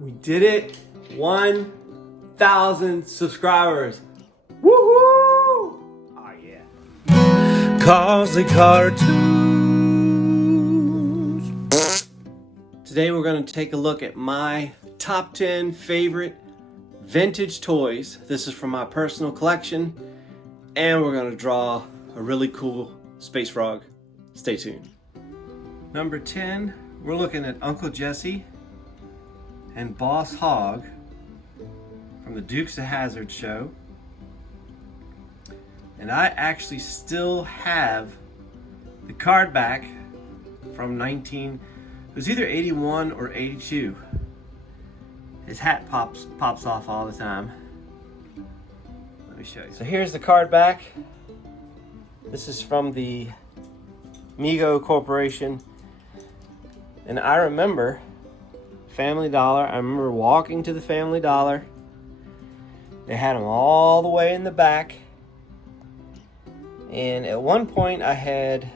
We did it. 1,000 subscribers. Woohoo! Oh yeah. Cosy Cartoons. Today we're going to take a look at my top 10 favorite vintage toys. This is from my personal collection, and we're going to draw a really cool Space Frog. Stay tuned. Number 10, we're looking at Uncle Jesse and Boss Hogg from the Dukes of Hazzard show. And I actually still have the card back from it was either 81 or 82. His hat pops off all the time. Let me show you. So here's the card back. This is from the Mego Corporation. And I remember Family Dollar. I remember walking to the Family Dollar. They had them all the way in the back. And at one point I had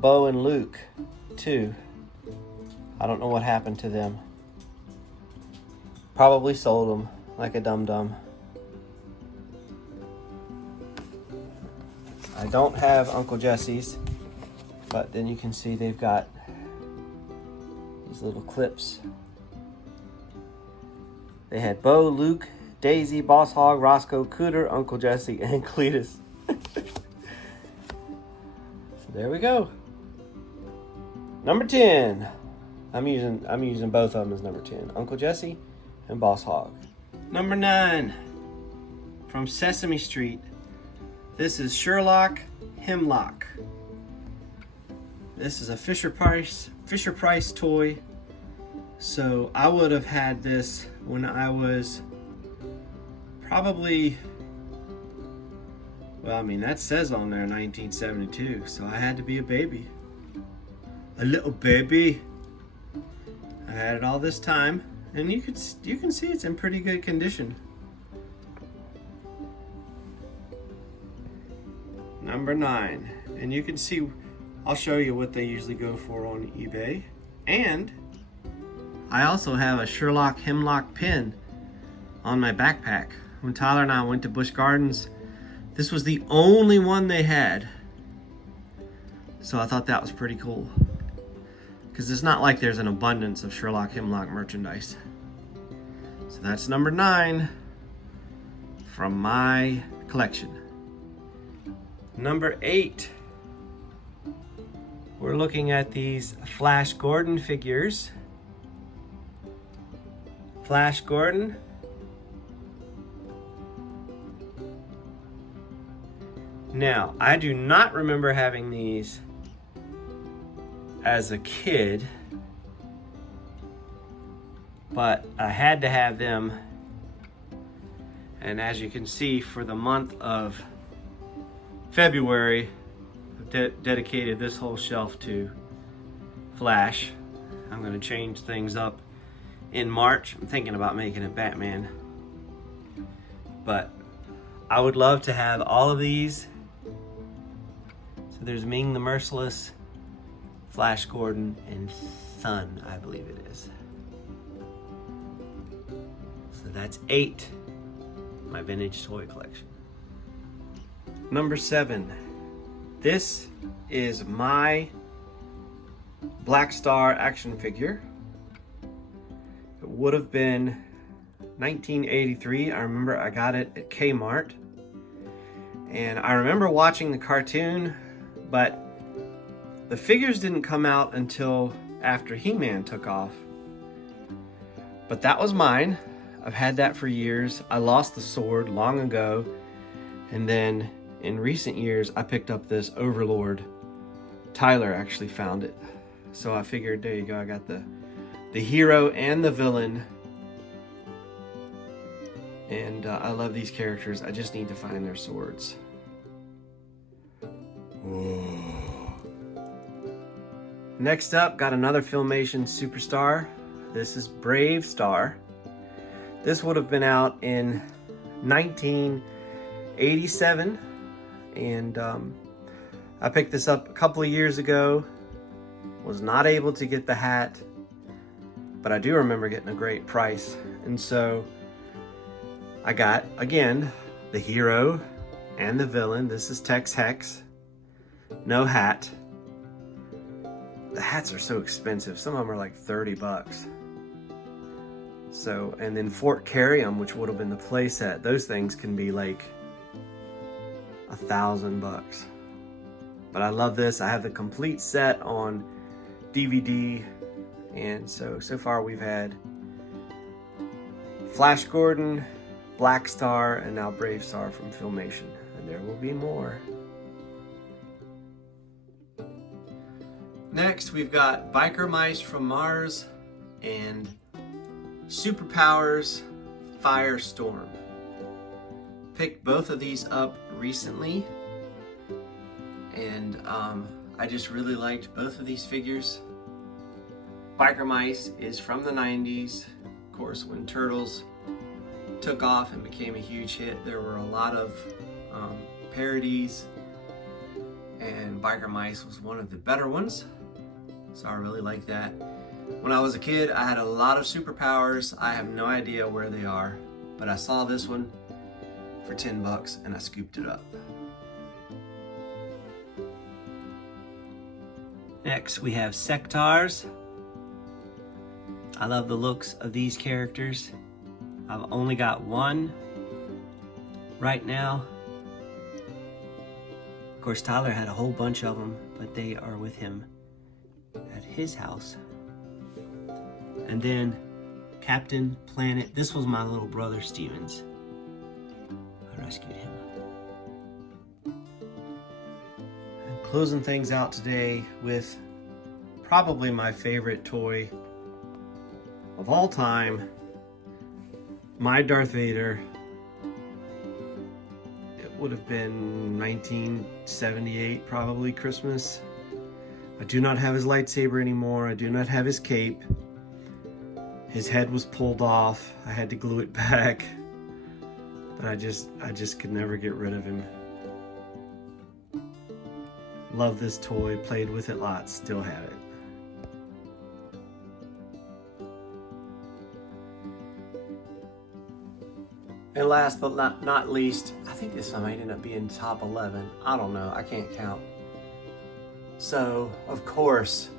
Bo and Luke too. I don't know what happened to them. Probably sold them like a dum-dum. I don't have Uncle Jesse's, but then you can see they've got these little clips. They had Bo, Luke, Daisy, Boss Hogg, Roscoe, Cooter, Uncle Jesse, and Cletus. So there we go. Number 10. I'm using both of them as number 10. Uncle Jesse and Boss Hogg. Number 9. From Sesame Street. This is Sherlock Hemlock. This is a Fisher Price toy. So I would have had this when I was probably, well, I mean, that says on there 1972, so I had to be a baby. A little baby. I had it all this time, and you can see it's in pretty good condition. Number 9, and you can see, I'll show you what they usually go for on eBay. And I also have a Sherlock Hemlock pin on my backpack. When Tyler and I went to Busch Gardens, this was the only one they had. So I thought that was pretty cool. Because it's not like there's an abundance of Sherlock Hemlock merchandise. So that's number 9 from my collection. Number 8. We're looking at these Flash Gordon figures. Flash Gordon. Now, I do not remember having these as a kid, but I had to have them. And as you can see, for the month of February, I've dedicated this whole shelf to Flash. I'm going to change things up in March. I'm thinking about making it Batman. But I would love to have all of these. So there's Ming the Merciless, Flash Gordon, and Sun, I believe it is. So that's 8, my vintage toy collection. Number 7. This is my Black Star action figure. It would have been 1983. I remember I got it at Kmart. And I remember watching the cartoon, but the figures didn't come out until after He-Man took off. But that was mine. I've had that for years. I lost the sword long ago. And then in recent years, I picked up this Overlord. Tyler actually found it. So I figured, there you go, I got the hero and the villain. And I love these characters. I just need to find their swords. Next up, got another Filmation superstar. This is Brave Star. This would have been out in 1987. And I picked this up a couple of years ago. Was not able to get the hat. but I do remember getting a great price. And so I got, again, the hero and the villain. This is Tex Hex. No hat. The hats are so expensive. Some of them are like 30 bucks. So, and then Fort Carium, which would have been the playset, those things can be like $1,000. But I love this. I have the complete set on DVD. And so far we've had Flash Gordon, Black Star, and now Brave Star from Filmation. And there will be more. Next, we've got Biker Mice from Mars and Superpowers Firestorm. Picked both of these up recently, and I just really liked both of these figures. Biker Mice is from the 90s. Of course, when Turtles took off and became a huge hit, there were a lot of parodies, and Biker Mice was one of the better ones. So I really like that. When I was a kid, I had a lot of Superpowers. I have no idea where they are, but I saw this one for 10 bucks and I scooped it up. Next, we have Sectars. I love the looks of these characters. I've only got one right now. Of course, Tyler had a whole bunch of them, but they are with him at his house. And then Captain Planet. This was my little brother Stevens. I rescued him. And closing things out today with probably my favorite toy of all time, my Darth Vader. It would have been 1978, probably Christmas. I do not have his lightsaber anymore. I do not have his cape. His head was pulled off. I had to glue it back. But I just could never get rid of him. Love this toy. Played with it lots. Still have it. And last but not least, I think this might end up being top 11. I don't know. I can't count. So, of course,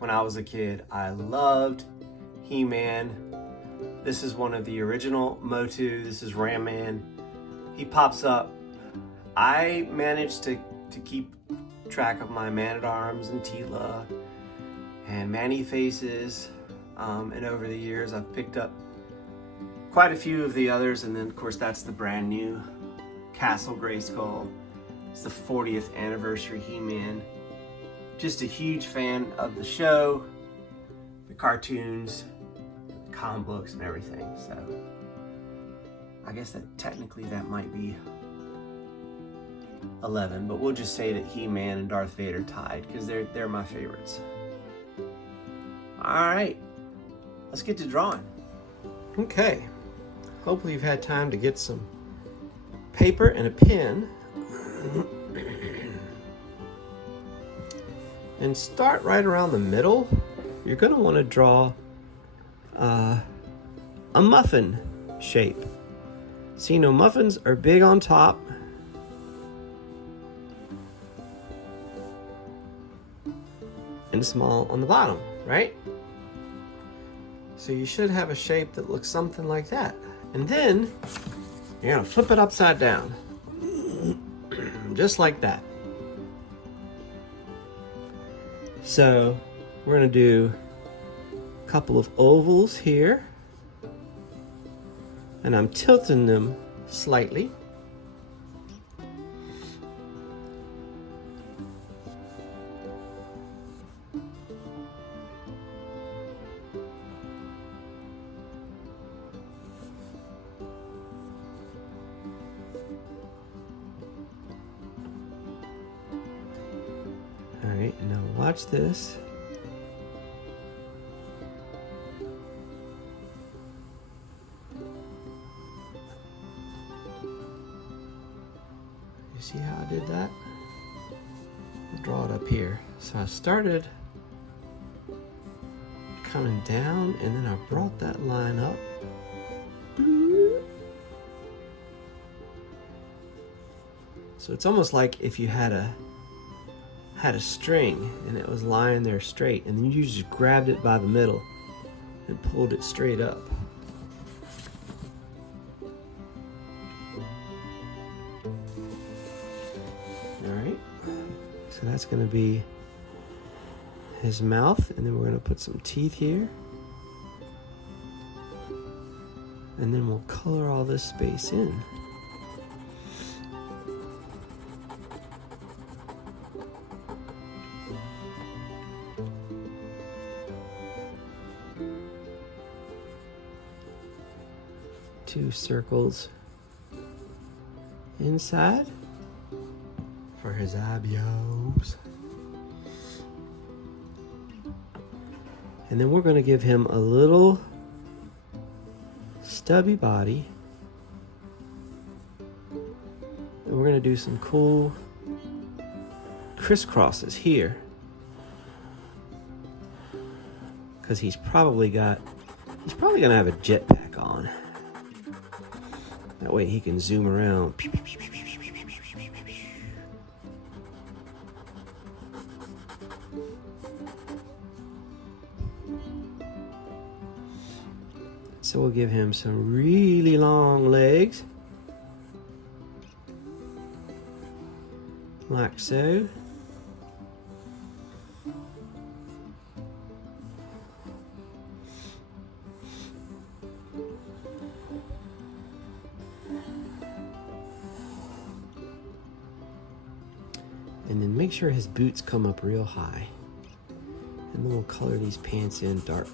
when I was a kid, I loved He-Man. This is one of the original Motu. This is Ram Man. He pops up. I managed to keep track of my Man-at-Arms and Tila and Man-E-Faces. And over the years, I've picked up quite a few of the others. And then, of course, that's the brand new Castle Grayskull. It's the 40th anniversary He-Man. Just a huge fan of the show, the cartoons, the comic books, and everything. So I guess that technically that might be 11, but we'll just say that He-Man and Darth Vader tied because they're my favorites. All right, let's get to drawing. Okay, hopefully you've had time to get some paper and a pen. And start right around the middle. You're going to want to draw a muffin shape. See, muffins are big on top and small on the bottom, right? So you should have a shape that looks something like that. And then you're going to flip it upside down. Just like that. So we're going to do a couple of ovals here, and I'm tilting them slightly. All right, now watch this. You see how I did that? I'll draw it up here. So I started coming down, and then I brought that line up. So it's almost like if you had a string and it was lying there straight, and then you just grabbed it by the middle and pulled it straight up. All right, so that's going to be his mouth, and then we're going to put some teeth here, and then we'll color all this space in. Two circles inside for his eyebrows. And then we're going to give him a little stubby body. And we're going to do some cool crisscrosses here, because he's probably going to have a jetpack on. That way he can zoom around. So we'll give him some really long legs, like so. And then make sure his boots come up real high. And then we'll color these pants in dark.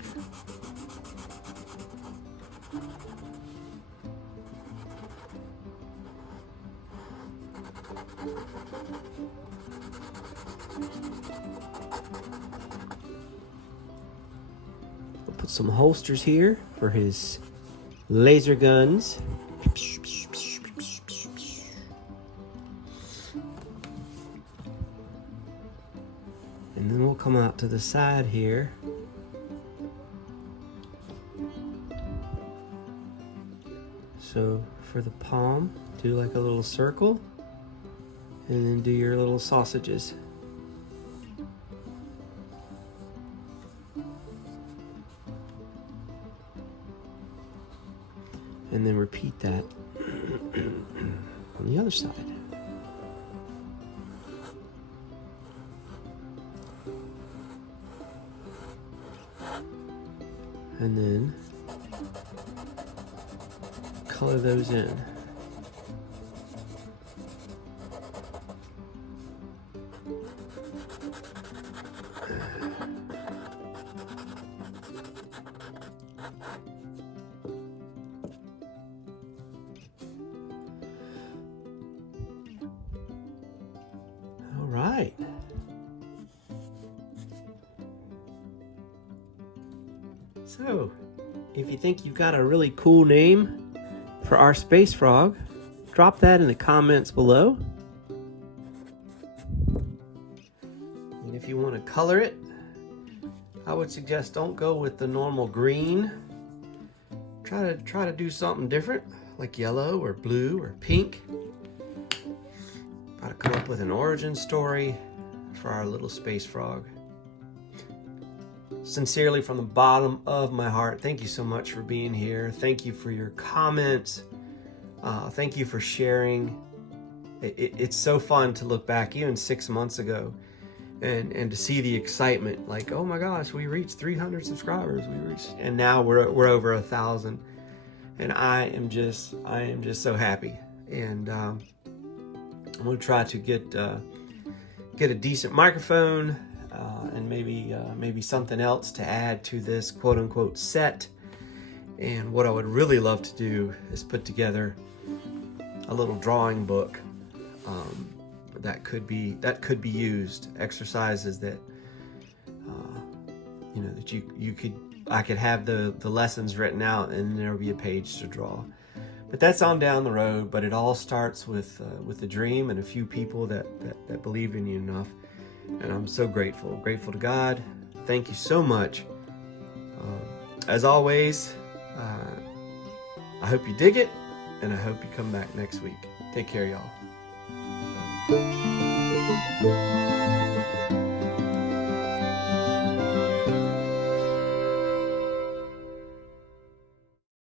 We'll put some holsters here for his laser guns. And then we'll come out to the side here. So for the palm, do like a little circle, and then do your little sausages. And then repeat that on the other side. And then color those in. All right. So, if you think you've got a really cool name for our space frog, drop that in the comments below. And if you want to color it, I would suggest don't go with the normal green. Try to do something different, like yellow or blue or pink. Got to come up with an origin story for our little space frog. Sincerely, from the bottom of my heart, thank you so much for being here. Thank you for your comments. Thank you for sharing. It's so fun to look back, even 6 months ago, and to see the excitement. Like, oh my gosh, we reached 300 subscribers. And now we're over 1,000, and I am just so happy. And I'm gonna try to get a decent microphone. And maybe something else to add to this quote-unquote set. And what I would really love to do is put together a little drawing book that could be used, exercises that that I could have the lessons written out, and there will be a page to draw. But that's on down the road. But it all starts with a dream and a few people that believe in you enough. And I'm so grateful to God. Thank you so much as always, I hope you dig it, and I hope you come back next week. Take care, y'all.